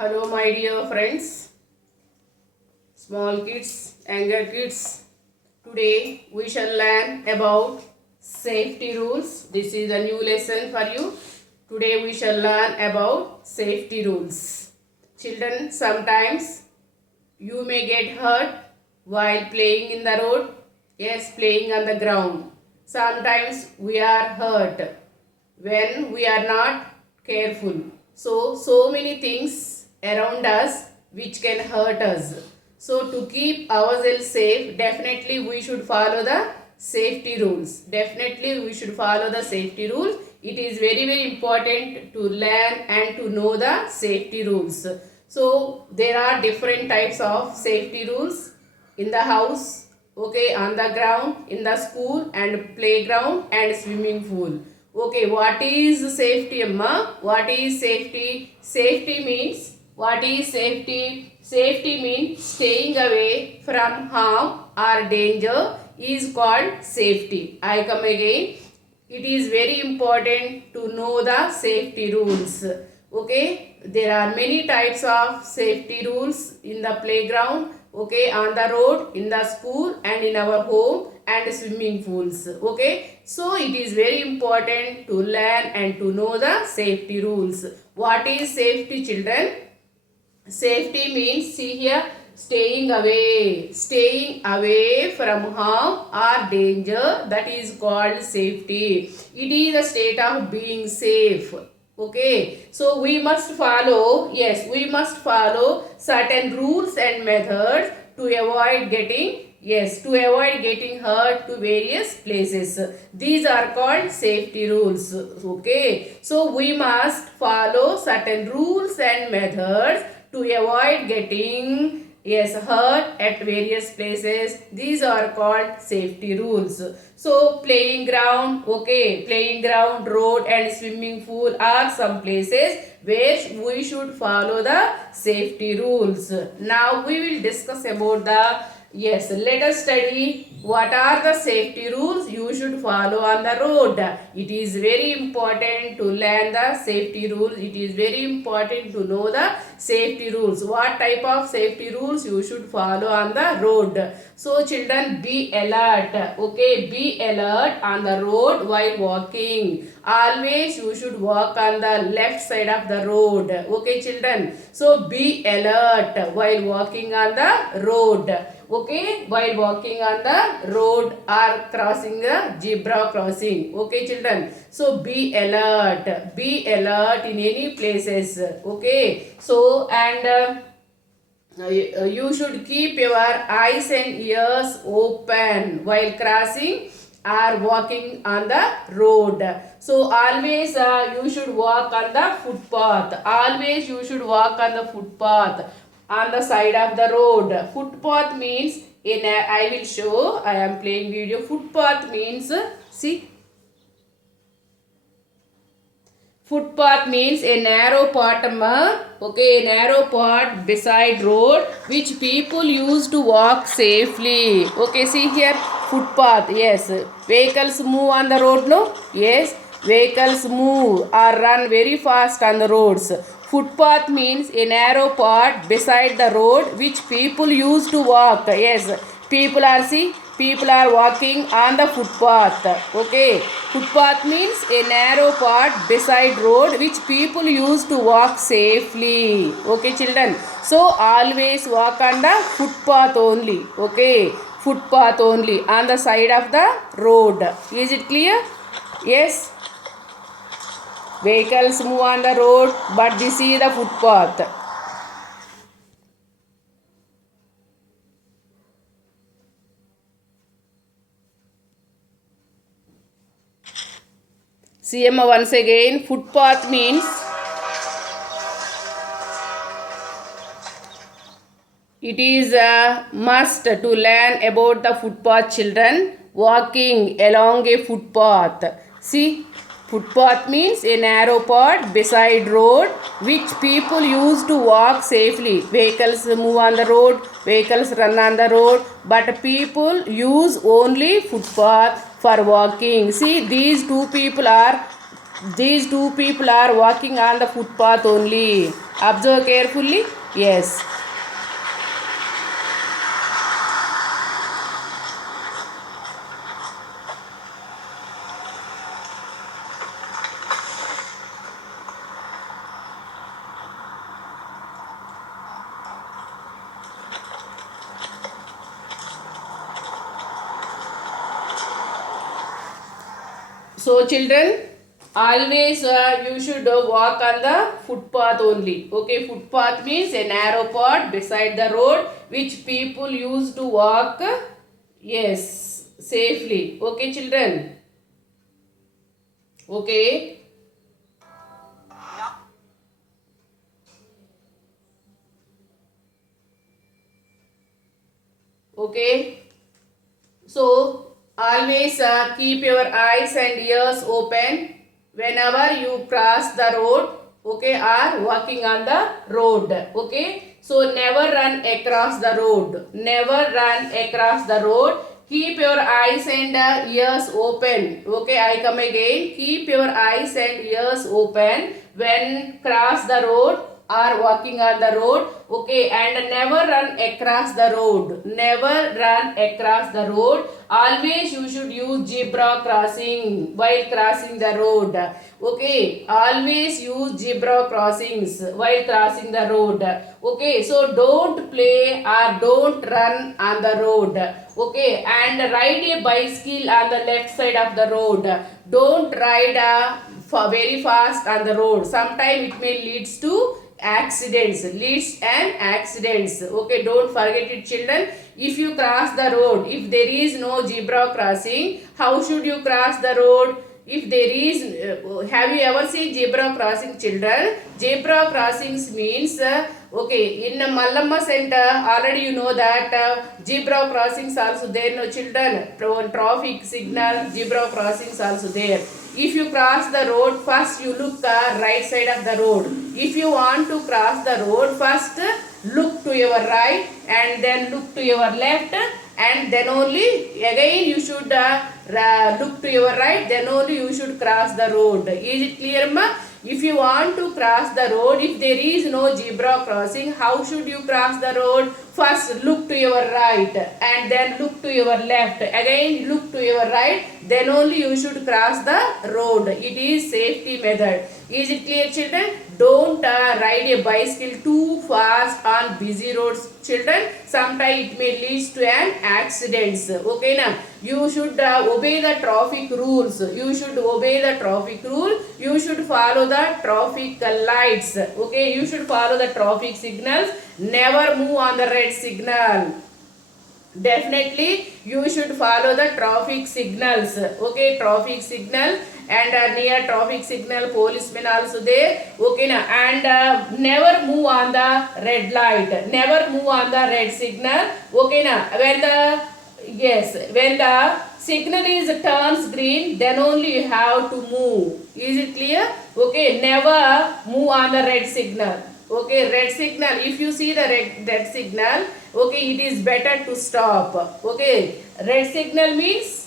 Hello, my dear friends, small kids, younger kids. Today we shall learn about safety rules. This is a new lesson for you. Today we shall learn about safety rules. Children, sometimes you may get hurt while playing in the road. Yes, playing on the ground. Sometimes we are hurt when we are not careful. So many things around us which can hurt us. So to keep ourselves safe, definitely we should follow the safety rules. Definitely we should follow the safety rules. It is very important to learn and to know the safety rules. So there are different types of safety rules in the house, okay, on the ground, in the school and playground and swimming pool. Okay, what is safety, Amma? What is safety? Safety means, what is safety? Safety means staying away from harm or danger is called safety. I come again. It is very important to know the safety rules. Okay, there are many types of safety rules in the playground, okay, on the road, in the school and in our home and swimming pools. Okay, so it is very important to learn and to know the safety rules. What is safety, children? Safety means, see here, staying away from harm or danger, that is called safety. It is a state of being safe. Okay, so we must follow, yes, we must follow certain rules and methods to avoid getting, yes, to avoid getting hurt to various places. These are called safety rules. Okay, so we must follow certain rules and methods to avoid getting, yes, hurt at various places. These are called safety rules. So playing ground, okay, playing ground, road and swimming pool are some places where we should follow the safety rules. Now we will discuss about the, yes, let us study what are the safety rules you should follow on the road. It is very important to learn the safety rules. It is very important to know the safety rules. What type of safety rules you should follow on the road. So children, be alert. Okay, be alert on the road while walking. Always you should walk on the left side of the road. Okay children, so be alert while walking on the road. Okay, while walking on the road or crossing the zebra crossing. Okay children, so be alert in any places. Okay, so and you should keep your eyes and ears open while crossing or walking on the road. So always you should walk on the footpath. Always you should walk on the footpath on the side of the road. Footpath means, in a, I will show, I am playing video. Footpath means, see, footpath means a narrow part, okay, a narrow part beside road which people use to walk safely. Okay, see here, footpath, yes. Vehicles move on the road, no? Yes, vehicles move or run very fast on the roads. Footpath means a narrow part beside the road which people use to walk. Yes, people are walking on the footpath. Okay, footpath means a narrow part beside road which people use to walk safely. Okay children, so always walk on the footpath only. Okay, footpath only on the side of the road. Is it clear? Yes, vehicles move on the road, but this is the footpath. See Emma, once again, footpath means it is a must to learn about the footpath, children. Walking along a footpath. See, footpath means a narrow part beside road which people use to walk safely. Vehicles move on the road, vehicles run on the road, but people use only footpath for walking. See, these two people are walking on the footpath only. Observe carefully. Yes. So children, always you should walk on the footpath only. Okay, footpath means a narrow path beside the road which people use to walk. Yes, safely. Okay, children. Okay. Okay. So always keep your eyes and ears open whenever you cross the road, okay, or walking on the road, okay. So never run across the road. Never run across the road. Keep your eyes and ears open. Okay, I come again. Keep your eyes and ears open when cross the road or walking on the road. Okay, and never run across the road. Never run across the road. Always you should use zebra crossing while crossing the road. Okay, always use zebra crossings while crossing the road. Okay, so don't play or don't run on the road. Okay, and ride a bicycle on the left side of the road. Don't ride very fast on the road. Sometimes it may leads to accidents. Okay, don't forget it, children. If you cross the road, if there is no zebra crossing, how should you cross the road? If there is, have you ever seen zebra crossing, children? Zebra crossings means okay, in Mallamma center already you know that zebra crossings also there, no children. Traffic signal, zebra crossings also there. If you cross the road, first you look right side of the road. If you want to cross the road, first look to your right and then look to your left, and then only again you should look to your right, then only you should cross the road. Is it clear, ma? If you want to cross the road, if there is no zebra crossing, how should you cross the road? First look to your right and then look to your left. Again look to your right, then only you should cross the road. It is safety method. Is it clear, children? Don't ride a bicycle too fast on busy roads, children. Sometimes it may lead to an accident. Okay, now you should obey the traffic rules. You should obey the traffic rule. You should follow the traffic lights. Okay, you should follow the traffic signals. Never move on the red signal. Definitely you should follow the traffic signals. Okay, traffic signal, and near traffic signal policemen also there. Okay, na, and never move on the red light. Never move on the red signal. Okay, na, when the signal is turns green, then only you have to move. Is it clear? Okay, never move on the red signal. Okay, red signal, if you see the red signal, okay, it is better to stop. Okay, red signal means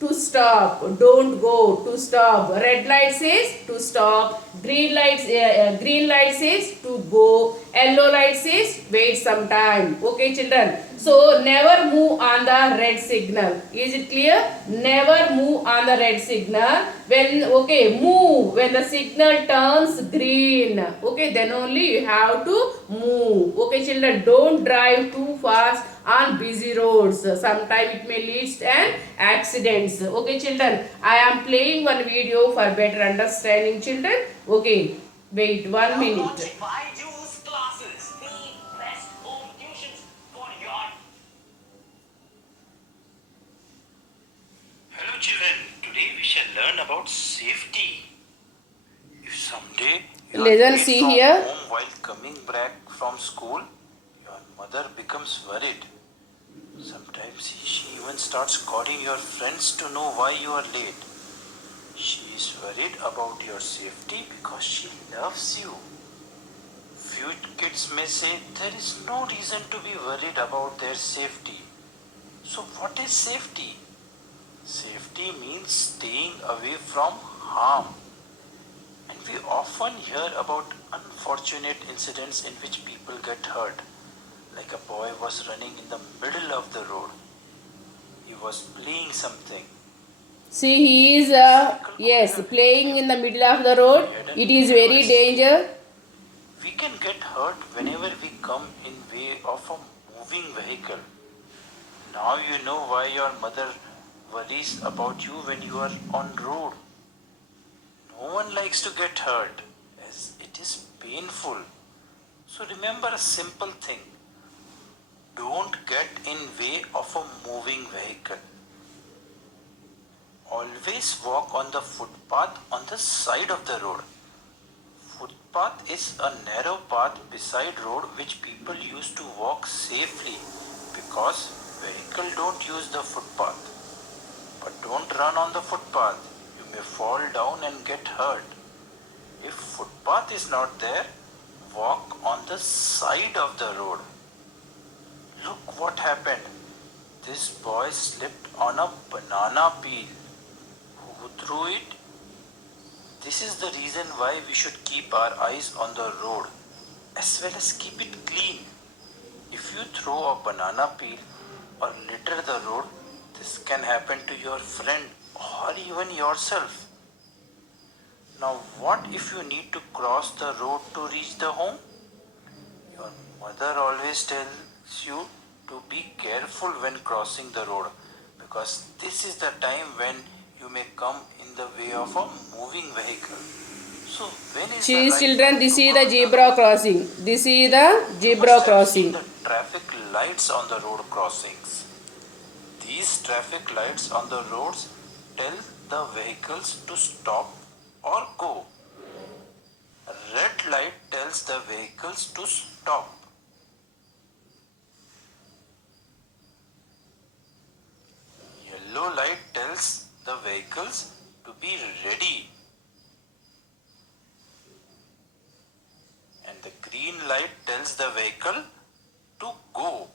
to stop, don't go, to stop. Red light says to stop, green light says to go, yellow light says wait some time. Okay, children, so never move on the red signal. Is it clear? Never move on the red signal. When, okay, move when the signal turns green. Okay, then only you have to move. Okay, children, don't drive too fast on busy roads. Sometimes it may lead to an accidents. Okay, children, I am playing one video for better understanding, children. Okay, wait 1 minute. Hello children, today we shall learn about safety. If someday you are late See from here. home while coming back from school, your mother becomes worried. Sometimes she even starts calling your friends to know why you are late. She is worried about your safety because she loves you. Few kids may say there is no reason to be worried about their safety. So what is safety? Safety means staying away from harm. And we often hear about unfortunate incidents in which people get hurt. Like a boy was running in the middle of the road. He was playing something. See, he is Vehicle could yes, have hit playing him. in the middle of the road. He had a It is narrow very escape. danger. We can get hurt whenever we come in way of a moving vehicle. Now you know why your mother worries about you when you are on road. No one likes to get hurt as it is painful. So remember a simple thing. Don't get in way of a moving vehicle. Always walk on the footpath on the side of the road. Footpath is a narrow path beside road which people use to walk safely because vehicles don't use the footpath. But don't run on the footpath. You may fall down and get hurt. If footpath is not there, walk on the side of the road. Look what happened. This boy slipped on a banana peel. Who threw it? This is the reason why we should keep our eyes on the road as well as keep it clean. If you throw a banana peel or litter the road, this can happen to your friend or even yourself. Now, what if you need to cross the road to reach the home? Your mother always tells you to be careful when crossing the road because this is the time when you may come in the way of a moving vehicle. So, when is the Cheese right children, time this to is the cross the zebra road? crossing. This is the You zebra must have seen crossing. the traffic lights on the road crossings. These traffic lights on the roads tell the vehicles to stop or go. A red light tells the vehicles to stop. Yellow light tells the vehicles to be ready. And the green light tells the vehicle to go.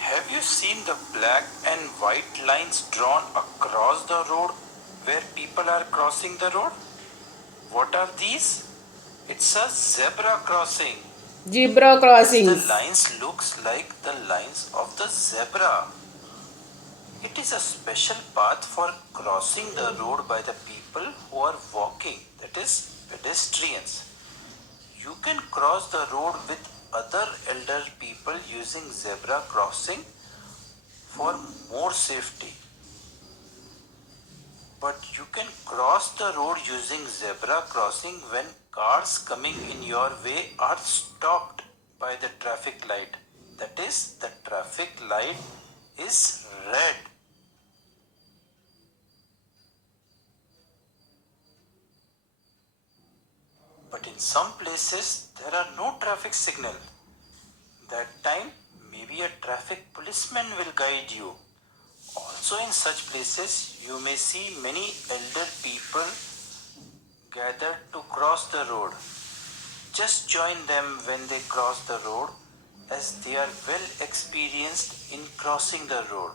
Have you seen the black and white lines drawn across the road where people are crossing the road? What are these? It's a zebra crossing. Zebra As the crossings. lines looks like the lines of the zebra. It is a special path for crossing the road by the people who are walking, that is pedestrians. You can cross the road with other elder people using zebra crossing for more safety. But you can cross the road using zebra crossing when cars coming in your way are stopped by the traffic light. That is, the traffic light is red. But in some places there are no traffic signal. That time maybe a traffic policeman will guide you. Also in such places you may see many elder people gathered to cross the road. Just join them when they cross the road as they are well experienced in crossing the road.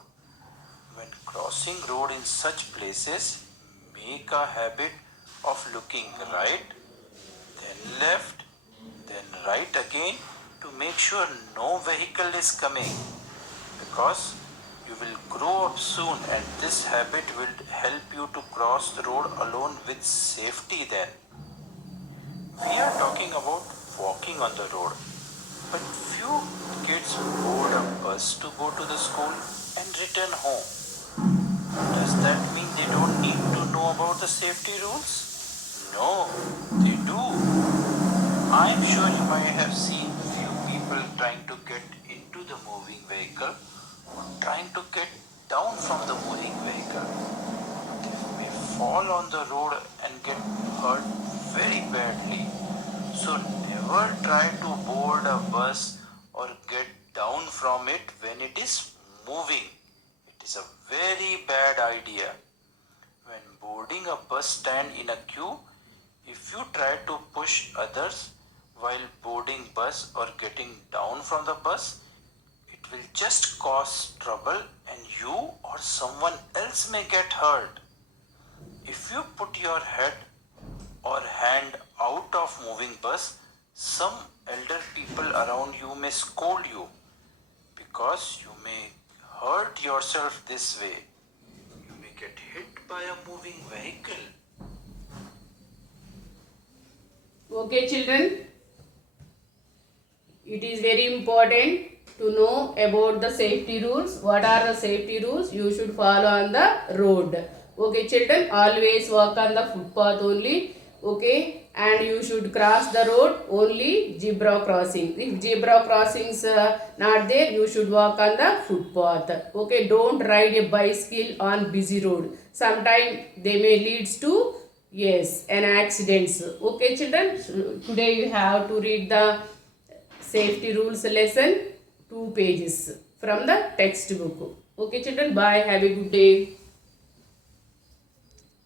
When crossing road in such places, make a habit of looking right, then left, then right again to make sure no vehicle is coming because you will grow up soon and this habit will help you to cross the road alone with safety then. We are talking about walking on the road, but few kids board a bus to go to the school and return home. Does that mean they don't need to know about the safety rules? No, they do. I'm sure you might have seen few people trying to get into the moving vehicle or trying to get down from the moving vehicle. They may fall on the road and get hurt very badly. So never try to board a bus or get down from it when it is moving. It is a very bad idea. When boarding a bus stand in a queue, if you try to push others while boarding bus or getting down from the bus, it will just cause trouble and you or someone else may get hurt. If you put your head or hand out of moving bus, some elder people around you may scold you because you may hurt yourself this way. You may get hit by a moving vehicle. Okay, children, it is very important to know about the safety rules. What are the safety rules you should follow on the road? Okay, children, always walk on the footpath only. Okay, and you should cross the road only zebra crossing. If zebra crossings not there, you should walk on the footpath. Okay, don't ride a bicycle on busy road. Sometimes they may leads to yes an accidents. Okay, children, today you have to read the safety rules lesson 2 pages from the textbook. Okay, children, bye. Have a good day.